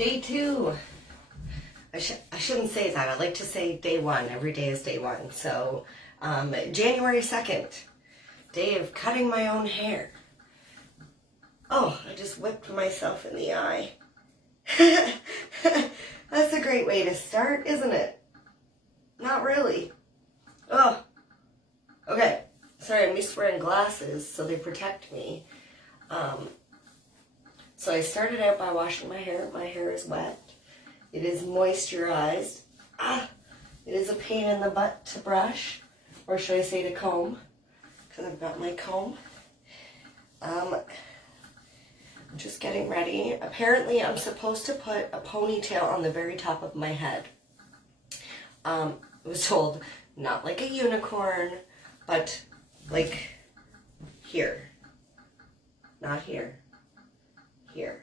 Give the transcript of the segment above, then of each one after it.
Day 2. I shouldn't say that. I like to say day 1. Every day is day 1. So, January 2nd, day of cutting my own hair. Oh, I just whipped myself in the eye. That's a great way to start, isn't it? Not really. Oh, okay. Sorry, I'm used to wearing glasses, so they protect me. So I started out by washing my hair. My hair is wet. It is moisturized. It is a pain in the butt to brush, or should I say to comb, because I've got my comb. I'm just getting ready. Apparently, I'm supposed to put a ponytail on the very top of my head. I was told not like a unicorn, but like here. Not here. Here.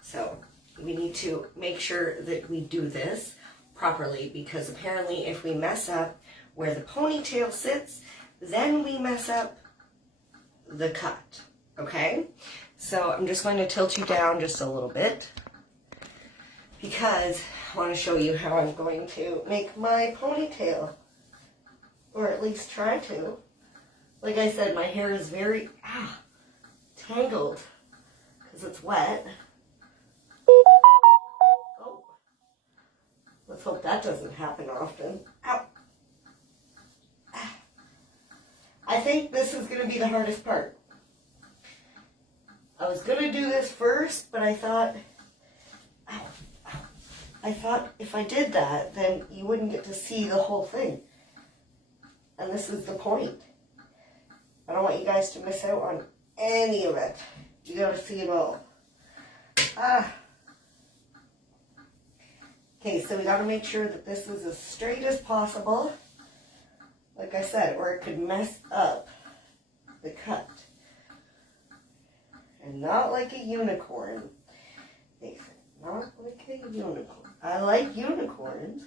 So we need to make sure that we do this properly, because apparently if we mess up where the ponytail sits, then we mess up the cut. Okay? So I'm just going to tilt you down just a little bit, because I want to show you how I'm going to make my ponytail, or at least try to. Like I said, my hair is very tangled because it's wet. Oh, let's hope that doesn't happen often. Ow. I think this is going to be the hardest part. I was going to do this first, but I thought if I did that, then you wouldn't get to see the whole thing. And this is the point. I don't want you guys to miss out on any of it. You gotta see it all. Okay, so we gotta make sure that this is as straight as possible. Like I said, or it could mess up the cut. And not like a unicorn. Not like a unicorn. I like unicorns,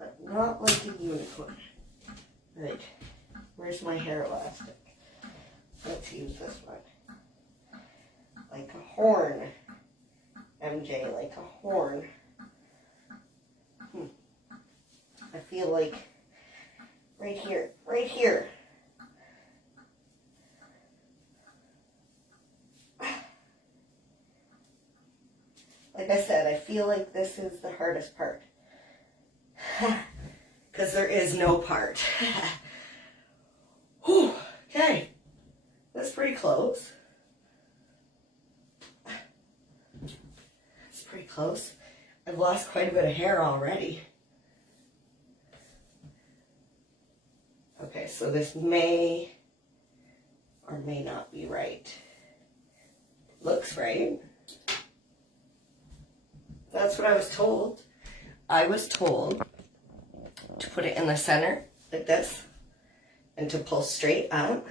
but not like a unicorn. Right. Where's my hair elastic? Let's use this one. Like a horn. MJ, like a horn. I feel like right here, right here. Like I said, I feel like this is the hardest part. Because there is no part. Whew, okay. That's pretty close. It's pretty close. I've lost quite a bit of hair already. Okay, so this may or may not be right. Looks right. That's what I was told. I was told to put it in the center like this and to pull straight up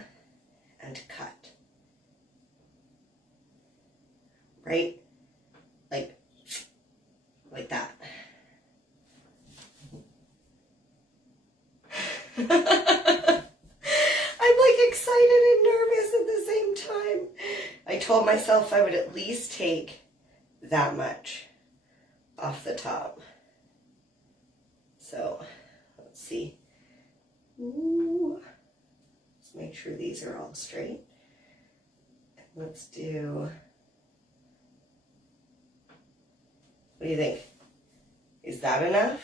and to cut. Right? Like that. I'm like excited and nervous at the same time. I told myself I would at least take that much off the top. So, let's see. Ooh. Let's make sure these are all straight. Let's do, what do you think? Is that enough?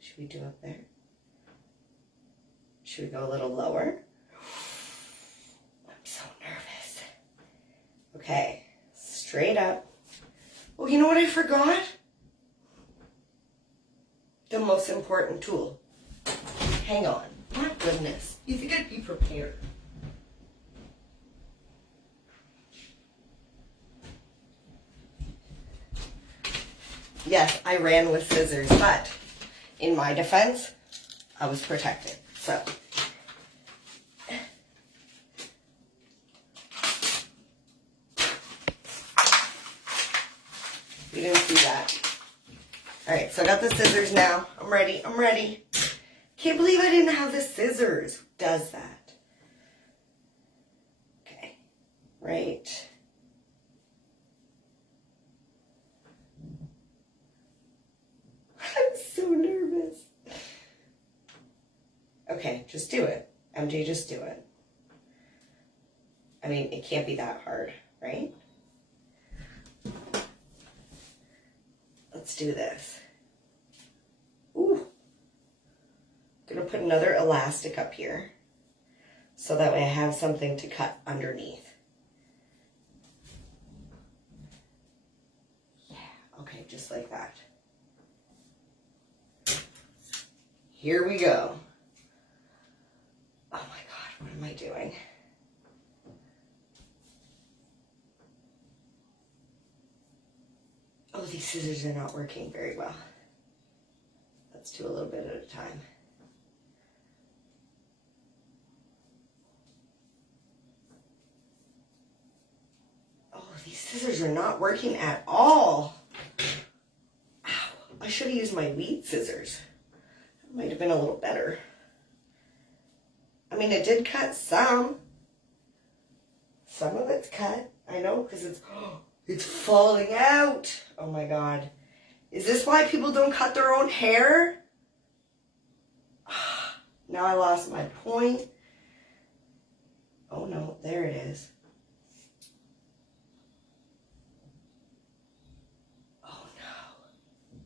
Should we do up there? Should we go a little lower? I'm so nervous. Okay, straight up. Oh, you know what I forgot? The most important tool. Hang on. My goodness. You think I'd be prepared? Yes, I ran with scissors, but in my defense, I was protected. So, you didn't see that. All right, so I got the scissors now. I'm ready. I'm ready. Can't believe I didn't have the scissors. Who does that? Okay, right I'm so nervous. Okay, just do it. MJ, just do it. I mean, it can't be that hard, right? Let's do this. Ooh. I'm gonna put another elastic up here so that way I have something to cut underneath. Yeah, okay, just like that. Here we go. Oh my God, what am I doing? Oh, these scissors are not working very well. Let's do a little bit at a time. Oh, these scissors are not working at all. Ow, I should have used my weed scissors. That might have been a little better. I mean, it did cut some. Some of it's cut. I know, because it's falling out. Oh my God. Is this why people don't cut their own hair? Now I lost my point. Oh no, there it is. Oh no.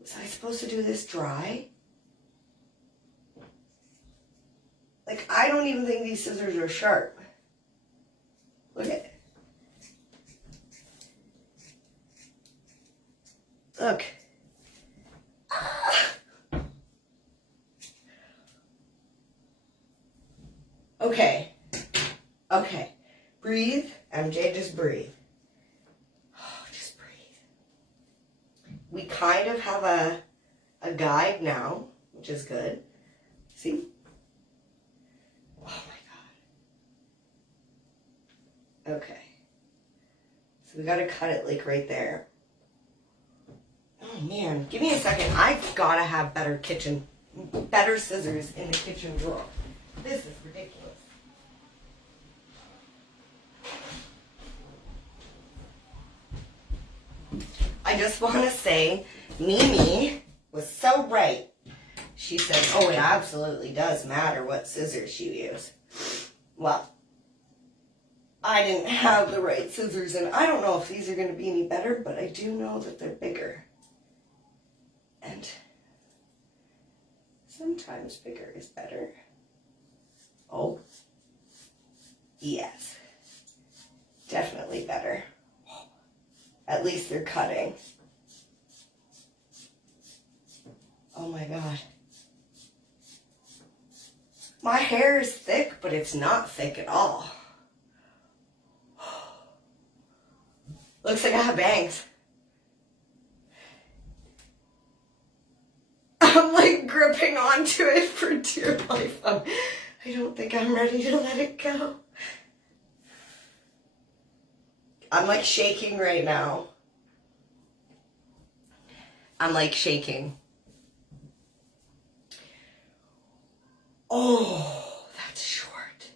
Was I supposed to do this dry? Like, I don't even think these scissors are sharp. Look at it. Look. Okay. Okay. Breathe. MJ, just breathe. Oh, just breathe. We kind of have a guide now, which is good. See? Oh my God. Okay. So we got to cut it like right there. Oh man, give me a second. I've got to have better scissors in the kitchen drawer. This is ridiculous. I just want to say, Mimi was so right. She said, oh, it absolutely does matter what scissors you use. Well, I didn't have the right scissors, and I don't know if these are going to be any better, but I do know that they're bigger. And sometimes bigger is better. Oh, yes. Definitely better. At least they're cutting. Oh my God. My hair is thick, but it's not thick at all. Looks like I have bangs. I'm like gripping onto it for dear life. I don't think I'm ready to let it go. I'm like shaking right now. I'm like shaking. Oh, that's short.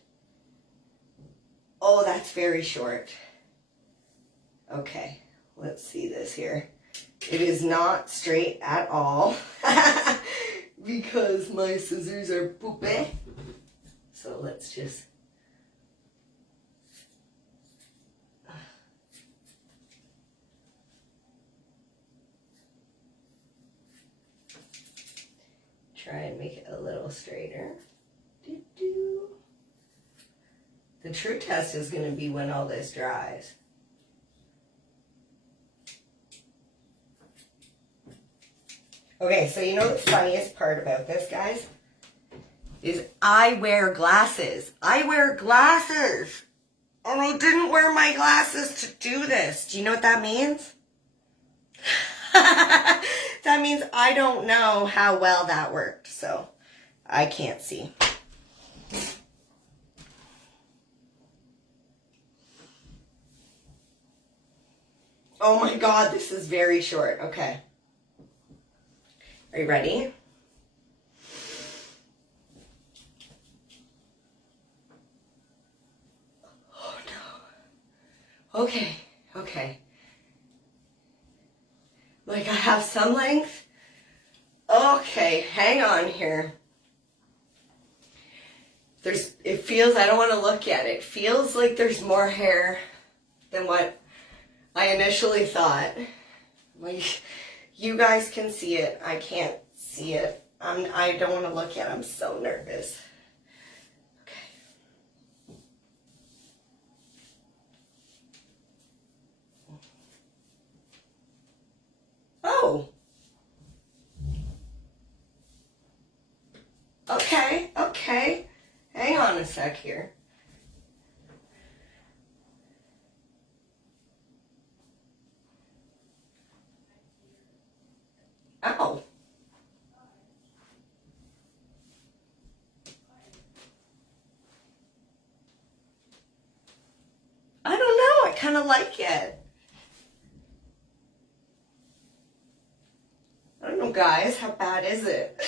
Oh, that's very short. Okay, let's see this here. It is not straight at all because my scissors are coupe. So let's just... try and make it a little straighter. The true test is going to be when all this dries. Okay, so you know the funniest part about this, guys? Is I wear glasses. I wear glasses! And I didn't wear my glasses to do this. Do you know what that means? That means I don't know how well that worked, so I can't see. Oh my God, this is very short. Okay. Are you ready? Oh no. Okay, okay. Like I have some length. Okay, hang on here. It feels, I don't want to look at it. It feels like there's more hair than what I initially thought. Like, you guys can see it. I can't see it. I don't want to look at it. I'm so nervous. Okay. Oh. Okay, okay. Hang on a sec here. Oh. I don't know. I kind of like it. I don't know, guys. How bad is it?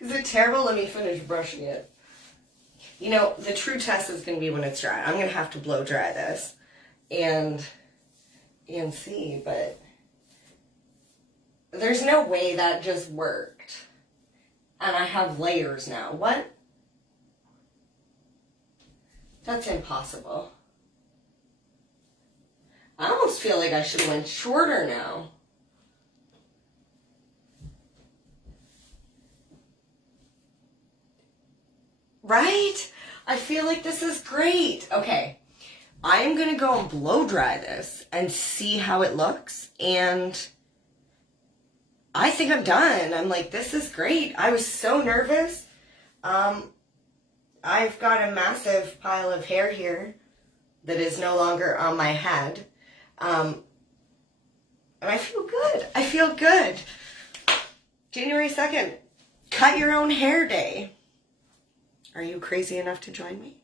Is it terrible? Let me finish brushing it. You know, the true test is going to be when it's dry. I'm going to have to blow dry this and see, but there's no way that just worked. And I have layers now. What? That's impossible. I almost feel like I should have went shorter now. Right? I feel like this is great. Okay. I am going to go and blow dry this and see how it looks. And I think I'm done. I'm like, this is great. I was so nervous. I've got a massive pile of hair here that is no longer on my head. And I feel good. I feel good. January 2nd, cut your own hair day. Are you crazy enough to join me?